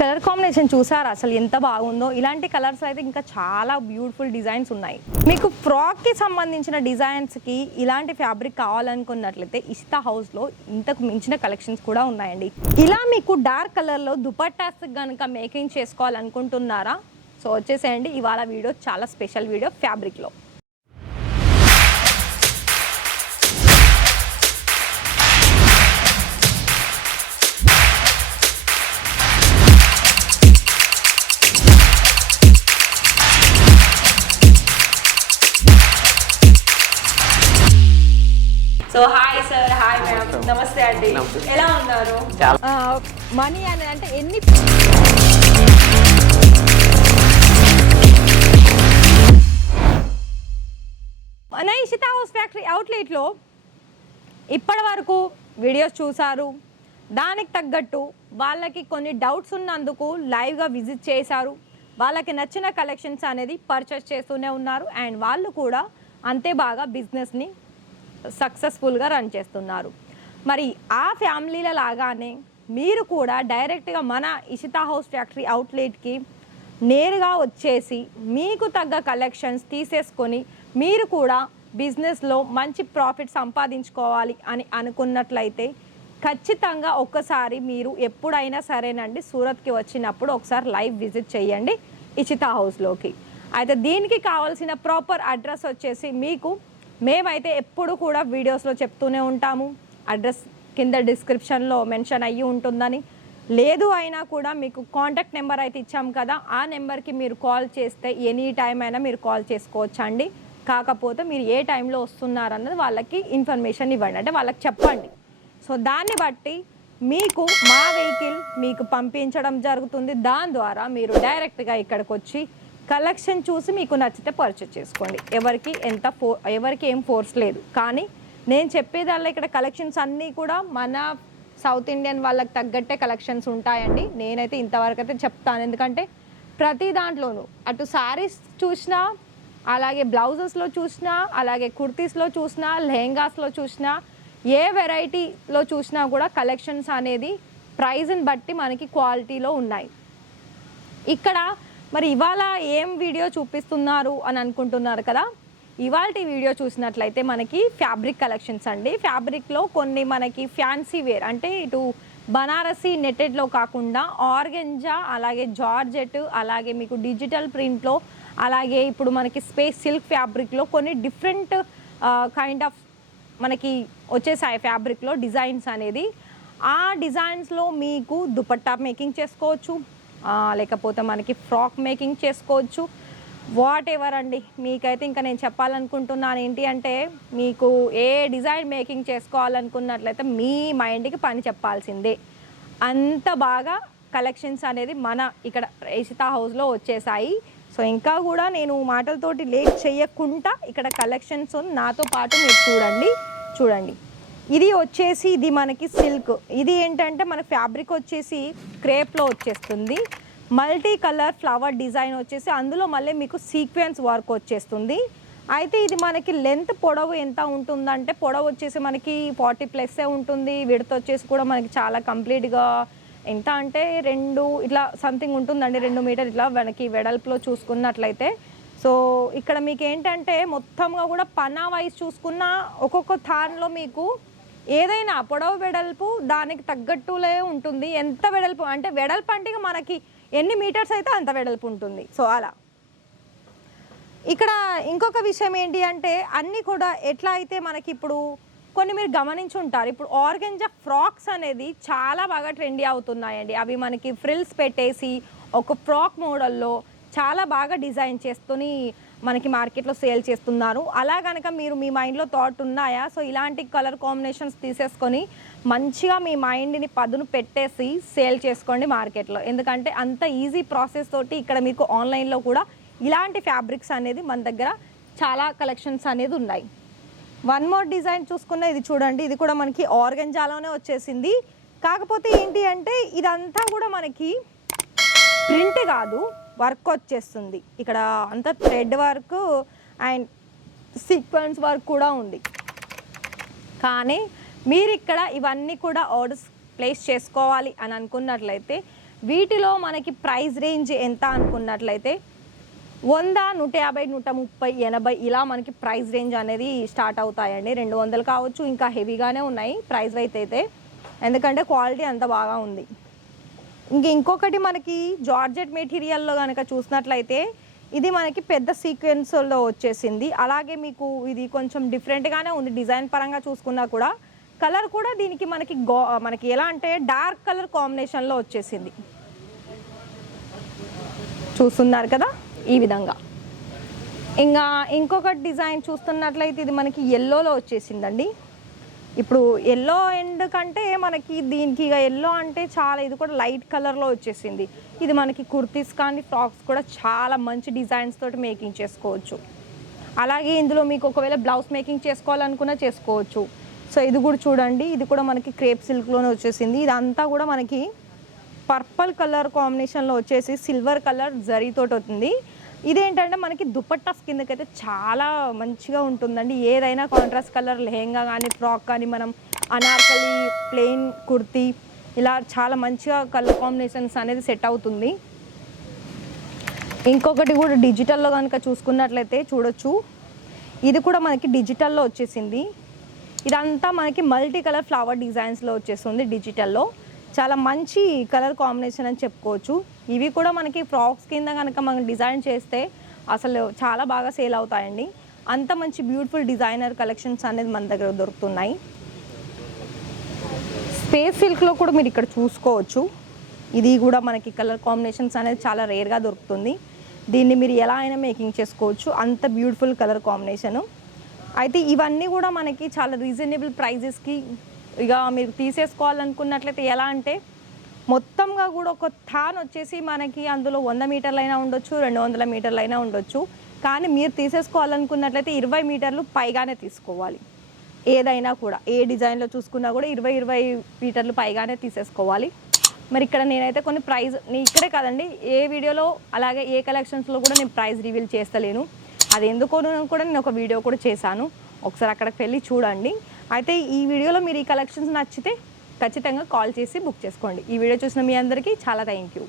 Colour combination చూసారా అసలు ఎంత బాగుందో. ఇలాంటి కలర్స్ అయితే ఇంకా చాలా బ్యూటిఫుల్ డిజైన్స్ ఉన్నాయి. మీకు ఫ్రాక్కి సంబంధించిన డిజైన్స్కి ఇలాంటి ఫ్యాబ్రిక్ కావాలనుకున్నట్లయితే ఇష్తా హౌస్లో ఇంతకు మించిన కలెక్షన్స్ కూడా ఉన్నాయండి. ఇలా మీకు డార్క్ కలర్లో దుపట్టాస్ కనుక మేకింగ్ చేసుకోవాలనుకుంటున్నారా? సో వచ్చేసేయండి. ఇవాళ వీడియో చాలా స్పెషల్ వీడియో ఫ్యాబ్రిక్లో. So hi sir, hi ma'am, నమస్తే అండి. ఎలా ఉన్నారు? మనీ అని అంటే ఎన్ని మన ఇషితా హౌస్ ఫ్యాక్టరీ అవుట్లెట్లో ఇప్పటి వరకు వీడియోస్ చూసారు. దానికి తగ్గట్టు వాళ్ళకి కొన్ని డౌట్స్ ఉన్నందుకు లైవ్గా విజిట్ చేశారు. వాళ్ళకి నచ్చిన కలెక్షన్స్ అనేది పర్చేస్ చేస్తూనే ఉన్నారు. అండ్ వాళ్ళు కూడా అంతే బాగా బిజినెస్ని సక్సెస్ఫుల్గా రన్ చేస్తున్నారు. మరి ఆ ఫ్యామిలీల లాగానే మీరు కూడా డైరెక్ట్గా మన ఇషితా హౌస్ ఫ్యాక్టరీ అవుట్లెట్కి నేరుగా వచ్చేసి మీకు తగ్గ కలెక్షన్స్ తీసేసుకొని మీరు కూడా బిజినెస్లో మంచి ప్రాఫిట్ సంపాదించుకోవాలి అని అనుకున్నట్లయితే ఖచ్చితంగా ఒక్కసారి మీరు ఎప్పుడైనా సరేనండి సూరత్కి వచ్చినప్పుడు ఒకసారి లైవ్ విజిట్ చేయండి ఇషితా హౌస్లోకి. అయితే దీనికి కావాల్సిన ప్రాపర్ అడ్రస్ వచ్చేసి మీకు మేమైతే ఎప్పుడు కూడా వీడియోస్లో చెప్తూనే ఉంటాము. అడ్రస్ కింద డిస్క్రిప్షన్లో మెన్షన్ అయ్యి ఉంటుందని. లేదు అయినా కూడా మీకు కాంటాక్ట్ నెంబర్ అయితే ఇచ్చాం కదా, ఆ నెంబర్కి మీరు కాల్ చేస్తే ఎనీ టైం అయినా మీరు కాల్ చేసుకోవచ్చు అండి. కాకపోతే మీరు ఏ టైంలో వస్తున్నారన్నది వాళ్ళకి ఇన్ఫర్మేషన్ ఇవ్వండి, అంటే వాళ్ళకి చెప్పండి. సో దాన్ని బట్టి మీకు మా వెహికల్ మీకు పంపించడం జరుగుతుంది. దాని ద్వారా మీరు డైరెక్ట్గా ఇక్కడికి వచ్చి కలెక్షన్ చూసి మీకు నచ్చితే పర్చేస్ చేసుకోండి. ఎవరికి ఏం ఫోర్స్ లేదు. కానీ నేను చెప్పేదాల్లో ఇక్కడ కలెక్షన్స్ అన్నీ కూడా మన సౌత్ ఇండియన్ వాళ్ళకి తగ్గట్టే కలెక్షన్స్ ఉంటాయండి. నేనైతే ఇంతవరకు అయితే చెప్తాను. ఎందుకంటే ప్రతి దాంట్లోనూ అటు శారీస్ చూసినా, అలాగే బ్లౌజెస్లో చూసినా, అలాగే కుర్తీస్లో చూసినా, లెహెంగాస్లో చూసినా, ఏ వెరైటీలో చూసినా కూడా కలెక్షన్స్ అనేది ప్రైజ్ని బట్టి మనకి క్వాలిటీలో ఉన్నాయి. ఇక్కడ మరి ఇవాళ ఏం వీడియో చూపిస్తున్నారు అని అనుకుంటున్నారు కదా. ఇవాళ వీడియో చూసినట్లయితే మనకి ఫ్యాబ్రిక్ కలెక్షన్స్ అండి. ఫ్యాబ్రిక్లో కొన్ని మనకి ఫ్యాన్సీ వేర్, అంటే ఇటు బనారసీ నెట్టెడ్లో కాకుండా ఆర్గెంజా, అలాగే జార్జెట్, అలాగే మీకు డిజిటల్ ప్రింట్లో, అలాగే ఇప్పుడు మనకి స్పేస్ సిల్క్ ఫ్యాబ్రిక్లో కొన్ని డిఫరెంట్ కైండ్ ఆఫ్ మనకి వచ్చేసాయి ఫ్యాబ్రిక్లో డిజైన్స్ అనేది. ఆ డిజైన్స్లో మీకు దుపట్టా మేకింగ్ చేసుకోవచ్చు, లేకపోతే మనకి ఫ్రాక్ మేకింగ్ చేసుకోవచ్చు, వాట్ ఎవర్ అండి. మీకైతే ఇంకా నేను చెప్పాలనుకుంటున్నాను ఏంటి అంటే, మీకు ఏ డిజైన్ మేకింగ్ చేసుకోవాలనుకున్నట్లయితే మీ మైండ్కి పని చెప్పాల్సిందే. అంత బాగా కలెక్షన్స్ అనేది మన ఇక్కడ ఇషితా హౌస్లో వచ్చేసాయి. సో ఇంకా కూడా నేను మాటలతోటి లేట్ చేయకుండా ఇక్కడ కలెక్షన్స్ నాతో పాటు మీరు చూడండి. ఇది వచ్చేసి ఇది మనకి సిల్క్. ఇది ఏంటంటే మన ఫ్యాబ్రిక్ వచ్చేసి క్రేప్లో వచ్చేస్తుంది. మల్టీ కలర్ ఫ్లవర్ డిజైన్ వచ్చేసి అందులో మళ్ళీ మీకు సీక్వెన్స్ వర్క్ వచ్చేస్తుంది. అయితే ఇది మనకి లెంత్ పొడవు ఎంత ఉంటుందంటే, పొడవు వచ్చేసి మనకి 40+ ఉంటుంది. విడత వచ్చేసి కూడా మనకి చాలా కంప్లీట్గా ఎంత అంటే 2 ఇట్లా సంథింగ్ ఉంటుందండి, 2 మీటర్ ఇట్లా మనకి వెడల్పులో చూసుకున్నట్లయితే. సో ఇక్కడ మీకు ఏంటంటే మొత్తంగా కూడా పన్నా వైజ్ చూసుకున్న ఒక్కొక్క థాన్లో మీకు ఏదైనా పొడవు వెడల్పు దానికి తగ్గట్టులే ఉంటుంది. ఎంత వెడల్పు అంటే వెడల్పు అంటే మనకి ఎన్ని మీటర్స్ అయితే అంత వెడల్పు ఉంటుంది. సో అలా ఇక్కడ ఇంకొక విషయం ఏంటి అంటే, అన్నీ కూడా ఎట్లా అయితే మనకి ఇప్పుడు కొన్ని మీరు గమనించి ఉంటారు. ఇప్పుడు ఆర్గెంజా ఫ్రాక్స్ అనేది చాలా బాగా ట్రెండీ అవుతున్నాయండి. అవి మనకి ఫ్రిల్స్ పెట్టేసి ఒక ఫ్రాక్ మోడల్లో చాలా బాగా డిజైన్ చేసుకొని మనకి మార్కెట్లో సేల్ చేస్తున్నారు. అలా కనుక మీరు మీ మైండ్లో థాట్ ఉన్నాయా? సో ఇలాంటి కలర్ కాంబినేషన్స్ తీసేసుకొని మంచిగా మీ మైండ్ని పదును పెట్టేసి సేల్ చేసుకోండి మార్కెట్లో. ఎందుకంటే అంత ఈజీ ప్రాసెస్ తోటి ఇక్కడ మీకు ఆన్లైన్లో కూడా ఇలాంటి ఫ్యాబ్రిక్స్ అనేది మన దగ్గర చాలా కలెక్షన్స్ అనేది ఉన్నాయి. వన్ మోర్ డిజైన్ చూసుకున్న ఇది చూడండి. ఇది కూడా మనకి ఆర్గెంజాలోనే వచ్చేసింది. కాకపోతే ఏంటి అంటే ఇదంతా కూడా మనకి ప్రింట్ కాదు, వర్క్ వచ్చేస్తుంది. ఇక్కడ అంతా thread work and sequence work కూడా ఉంది. కానీ మీరు ఇక్కడ ఇవన్నీ కూడా ఆర్డర్స్ ప్లేస్ చేసుకోవాలి అని అనుకున్నట్లయితే వీటిలో మనకి ప్రైస్ రేంజ్ ఎంత అనుకున్నట్లయితే 100, 150, 130, 80 ఇలా మనకి ప్రైస్ రేంజ్ అనేది స్టార్ట్ అవుతాయండి. 200 కావచ్చు, ఇంకా హెవీగానే ఉన్నాయి ప్రైస్ అయితే, ఎందుకంటే క్వాలిటీ అంత బాగా ఉంది. ఇంకొకటి మనకి జార్జెట్ మెటీరియల్లో కనుక చూసినట్లయితే ఇది మనకి పెద్ద సీక్వెన్స్లో వచ్చేసింది. అలాగే మీకు ఇది కొంచెం డిఫరెంట్గానే ఉంది డిజైన్ పరంగా చూసుకున్నా కూడా. కలర్ కూడా దీనికి మనకి ఎలా అంటే డార్క్ కలర్ కాంబినేషన్లో వచ్చేసింది. చూస్తున్నారు కదా ఈ విధంగా. ఇంకొక డిజైన్ చూస్తున్నట్లయితే ఇది మనకి ఎల్లోలో వచ్చేసిందండి. ఇప్పుడు ఎల్లో ఎండ్ కంటే మనకి దీనికి ఎల్లో అంటే చాలా, ఇది కూడా లైట్ కలర్లో వచ్చేసింది. ఇది మనకి కుర్తీస్ కానీ ఫ్రాక్స్ కూడా చాలా మంచి డిజైన్స్ తోటి మేకింగ్ చేసుకోవచ్చు. అలాగే ఇందులో మీకు ఒకవేళ బ్లౌజ్ మేకింగ్ చేసుకోవాలనుకున్నా చేసుకోవచ్చు. సో ఇది కూడా చూడండి, ఇది కూడా మనకి క్రేప్ సిల్క్లోనే వచ్చేసింది. ఇదంతా కూడా మనకి పర్పుల్ కలర్ కాంబినేషన్లో వచ్చేసి సిల్వర్ కలర్ జరీతోటి అవుతుంది. ఇదేంటంటే మనకి దుపట్టాస్ కిందకైతే చాలా మంచిగా ఉంటుందండి. ఏదైనా కాంట్రాస్ట్ కలర్ లెహెంగా కానీ ఫ్రాక్ కానీ మనం అనార్కలి ప్లెయిన్ కుర్తీ ఇలా చాలా మంచిగా కలర్ కాంబినేషన్స్ అనేది సెట్ అవుతుంది. ఇంకొకటి కూడా డిజిటల్లో కనుక చూసుకున్నట్లయితే చూడొచ్చు, ఇది కూడా మనకి డిజిటల్లో వచ్చేసింది. ఇదంతా మనకి మల్టీ కలర్ ఫ్లవర్ డిజైన్స్లో వచ్చేస్తుంది డిజిటల్లో. చాలా మంచి కలర్ కాంబినేషన్ అని చెప్పుకోవచ్చు. ఇవి కూడా మనకి ఫ్రాక్స్ కింద కనుక మనం డిజైన్ చేస్తే అసలు చాలా బాగా సేల్ అవుతాయండి. అంత మంచి బ్యూటిఫుల్ డిజైనర్ కలెక్షన్స్ అనేది మన దగ్గర దొరుకుతున్నాయి. స్పేస్ సిల్క్లో కూడా మీరు ఇక్కడ చూసుకోవచ్చు. ఇది కూడా మనకి కలర్ కాంబినేషన్స్ అనేది చాలా రేర్గా దొరుకుతుంది. దీన్ని మీరు ఎలా అయినా మేకింగ్ చేసుకోవచ్చు, అంత బ్యూటిఫుల్ కలర్ కాంబినేషను. అయితే ఇవన్నీ కూడా మనకి చాలా రీజనబుల్ ప్రైజెస్కి ఇక మీరు తీసేసుకోవాలనుకున్నట్లయితే ఎలా అంటే మొత్తంగా కూడా ఒక థాన్ వచ్చేసి మనకి అందులో 100 మీటర్లు అయినా ఉండొచ్చు, 200 మీటర్లు అయినా ఉండొచ్చు. కానీ మీరు తీసేసుకోవాలనుకున్నట్లయితే 20 మీటర్లు పైగానే తీసుకోవాలి. ఏదైనా కూడా ఏ డిజైన్లో చూసుకున్నా కూడా 20 మీటర్లు పైగానే తీసేసుకోవాలి. మరి ఇక్కడ నేనైతే కొన్ని ప్రైస్ ఇక్కడే కాదండి, ఏ వీడియోలో అలాగే ఏ కలెక్షన్స్లో కూడా నేను ప్రైస్ రివీల్ చేస్తలేను. అది ఎందుకో కూడా నేను ఒక వీడియో కూడా చేశాను, ఒకసారి అక్కడికి వెళ్ళి చూడండి. అయితే ఈ వీడియోలో మీరు ఈ కలెక్షన్స్ నచ్చితే ఖచ్చితంగా కాల్ చేసి బుక్ చేసుకోండి. ఈ వీడియో చూసిన మీ అందరికీ చాలా థ్యాంక్ యూ.